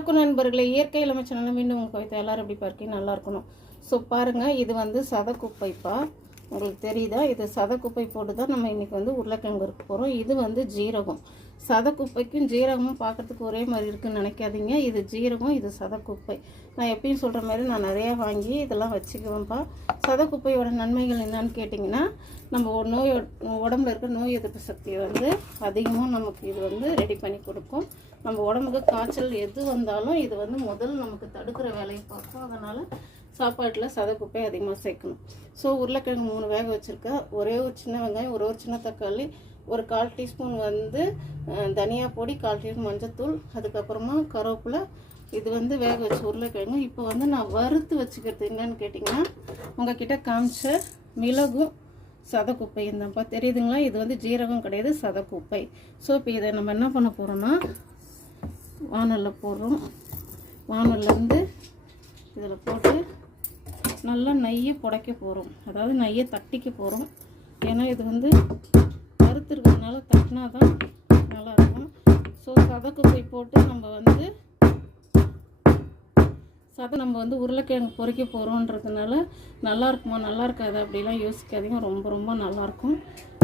வணக்கம் நண்பர்களே. இயற்கை இளமை மீண்டும் உங்கள் கவிதை எல்லோரும் எப்படி பார்க்கீங்க நல்லா இருக்கணும். ஸோ பாருங்கள் இது வந்து சத குப்பைப்பா உங்களுக்கு தெரியுதா? இது சதக்குப்பை போட்டு தான் நம்ம இன்றைக்கி வந்து உருளைக்கிழங்கு இருக்க போகிறோம் இது வந்து ஜீரகம். சதக்குப்பைக்கும் ஜீரகமும் பார்க்குறதுக்கு ஒரே மாதிரி இருக்குன்னு நினைக்காதீங்க. இது ஜீரகம் இது சதக்குப்பை. நான் எப்பயும் சொல்கிற மாதிரி நான் நிறையா வாங்கி இதெல்லாம் வச்சுக்குவேன்ப்பா. சதக்குப்பையோட நன்மைகள் என்னன்னு கேட்டிங்கன்னா நம்ம நோய் உடம்புல இருக்க நோய் எதிர்ப்பு சக்தியை வந்து அதிகமாக நமக்கு இது வந்து ரெடி பண்ணி கொடுக்கும். நம்ம உடம்புக்கு காய்ச்சல் எது வந்தாலும் இது வந்து முதல் நமக்கு தடுக்கிற வேலையை பார்க்கும். அதனால் சாப்பாட்டில் சதக்குப்பை அதிகமாக சேர்க்கணும். ஸோ உருளைக்கிழங்கு மூணு வேக வச்சுருக்கேன். ஒரே ஒரு சின்ன வெங்காயம் ஒரு ஒரு சின்ன தக்காளி ஒரு கால் டீஸ்பூன் வந்து தனியா பொடி கால் டீஸ்பூன் மஞ்சத்தூள் அதுக்கப்புறமா கருவேப்பிலை. இது வந்து வேக வச்ச உருளைக்கிழங்கு. இப்போ வந்து நான் வறுத்து வச்சுக்கிறது என்னன்னு கேட்டிங்கன்னா உங்ககிட்ட காமிச்ச மிளகும் சதக்குப்பை இந்தப்பா தெரியுதுங்களா? இது வந்து ஜீரகம் கிடையாது சதக்குப்பை ஸோ இப்போ இதை நம்ம என்ன பண்ண போகிறோம்னா வானலில் போடுறோம். வானல்ல நல்லா நெய்யை புடைக்க போகிறோம் அதாவது நெய்யை தட்டிக்க போகிறோம் ஏன்னா இது வந்து வறுத்துருக்கிறதுனால தட்டினா தான் நல்லாயிருக்கும் ஸோ சதக்குப்பை போட்டு நம்ம வந்து சதை நம்ம வந்து உருளைக்கிழங்கு பொறிக்க போகிறோன்றதுனால நல்லா இருக்குமா நல்லா இருக்காது அப்படிலாம் யோசிக்காதீங்க. ரொம்ப ரொம்ப நல்லாயிருக்கும்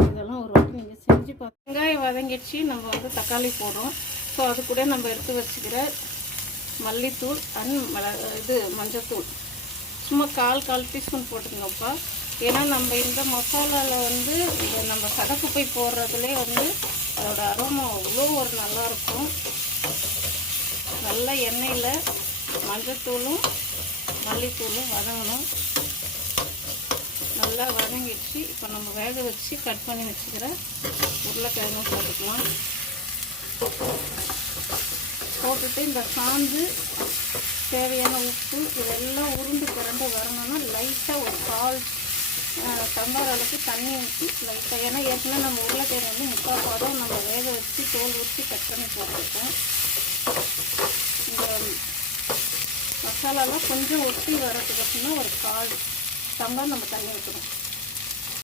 இதெல்லாம் ஒரு வாட்டி நீங்கள் செஞ்சு பார்த்து வெங்காயம் வதங்கிடுச்சு. நம்ம வந்து தக்காளி போடுறோம். ஸோ அது கூட நம்ம எடுத்து வச்சுக்கிற மல்லித்தூள் அண்ட் மிள இது மஞ்சத்தூள். சும்மா கால் கால் டீஸ்பூன் போட்டுக்கோங்கப்பா. ஏன்னா நம்ம இந்த மசாலாவில் வந்து நம்ம நம்ம போய் போடுறதுலே வந்து அதோட அரோமா அவ்வளோ ஒரு நல்லாயிருக்கும் நல்ல எண்ணெயில் மஞ்சத்தூளும் மல்லித்தூளும் வதங்கணும். நல்லா வதங்கிடுச்சு. இப்போ நம்ம வேக வச்சு கட் பண்ணி வச்சுக்கிற உருளைக்கிழங்கும் போட்டுக்கலாம். போட்டுட்டு இந்த சாந்து தேவையான உப்பு இதெல்லாம் உருண்டு பிறண்டு வரணும்னா லைட்டாக ஒரு கால் சம்பார் அளவுக்கு தண்ணி ஊற்றி லைட்டாக ஏன்னா ஏற்கனவே நம்ம உருளைக்கிழங்கு வந்து முக்கால் பாதம் நம்ம வேக வச்சு தோல் ஊற்றி கட் பண்ணி போட்டுருக்கோம். இந்த மசாலாலாம் கொஞ்சம் ஒட்டி வரதுக்கு ஒரு கால் சம்பார் நம்ம தண்ணி ஊற்றணும்